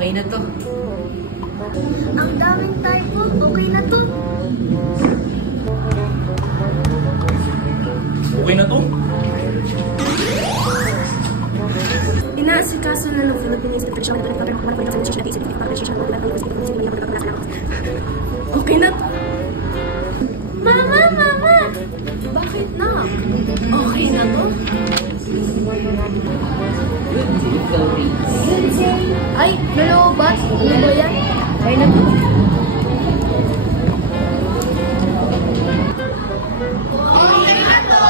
Okay na to. Ang daming typo. Okay na to. Okay na to? Inaasikaso na ng Philippines Integration ng Okay na to. Mama! Mama! Bakit na? Okay na to? Ay, hello, boss. Ano ba yan? Okay na to. Okay na to!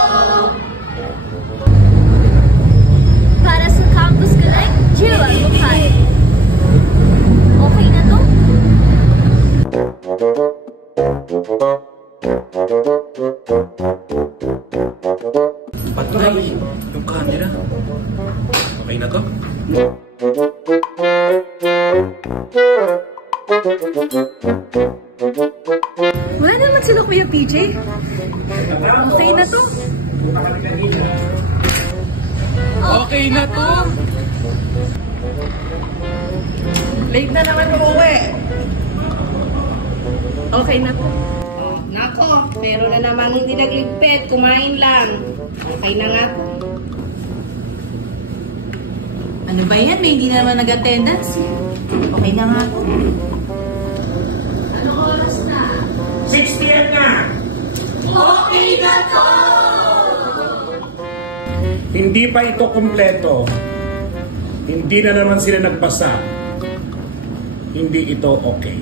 Para sa Campus Connect, Jiwa Mukhay. Okay na to? Patay, yung camera. Okay na to? Wala naman sila Kuya PJ. Okay na to. Okay na to! Late na naman uuwi. Okay na to. Nako, pero na namang hindi nagligpit, kumain lang. Okay na nga po. Ano ba yan? May hindi naman nag-attendance. Okay na nga to. Ano oras na? 6 PM na! Okay na to! Hindi pa ito kumpleto. Hindi na naman sila nagpasa. Hindi ito okay.